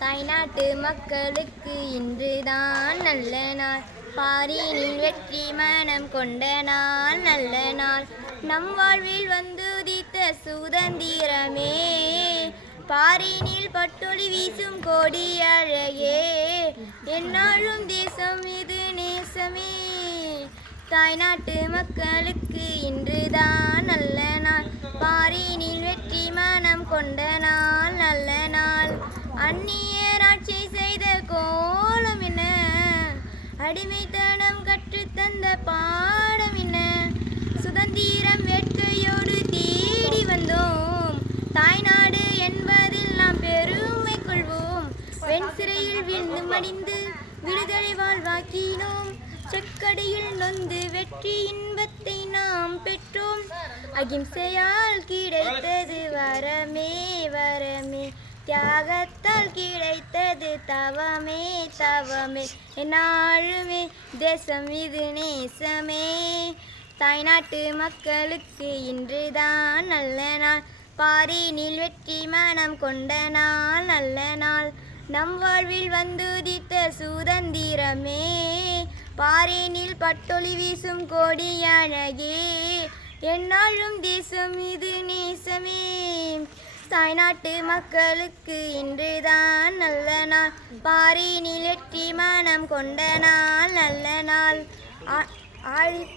தாய்நாட்டு மக்களுக்கு இன்றுதான் நல்ல நாள். பாரினில் வெற்றி மனம் கொண்ட நாள் நல்ல நாள். நம் வாழ்வில் வந்துதித்த சுதந்திரமே பாரினில் பட்டொளி வீசும் கொடி அழகே. என்னாலும் தேசம் இது நேசமே. தாய்நாட்டு மக்களுக்கு இன்றுதான் நல்ல நாள். பாரினில் வெற்றி மனம் கொண்ட நாள் நல்ல அந்நியர் ஆட்சி செய்த கோலம் என்ன? அடிமைத்தனம் கற்றுத்தந்த பாடம் என்ன? சுதந்திரம் வேட்கையோடு தேடி வந்தோம். தாய்நாடு என்பதில் நாம் பெருமை கொள்வோம். வெண் சிறையில் விழுந்து மடிந்து விடுதலை வாழ்வாக்கினோம். செக்கடியில் நொந்து வெற்றி இன்பத்தை நாம் பெற்றோம். அகிம்சையால் கிடைத்தது வரமே வரமே. தியாகத்தால் கிடைத்தது தவமே தவமே. என்னாளுமே தேசம் இது நேசமே. தாய்நாட்டு மக்களுக்கு இன்றுதான் நல்ல நாள். பாரினில் வெற்றி மனம் கொண்ட நாள் நல்ல நாள். நம் வாழ்வில் வந்துதித்த சுதந்திரமே. பாரினில் பட்டொளி வீசும் கோடி அழகே. என்னாலும் தேசம் இது தாய்நாட்டு மக்களுக்கு இன்றுதான் நல்ல நாள். பாரி நிலற்றி மனம் கொண்ட நாள் நல்ல நாள். ஆ- ஆழி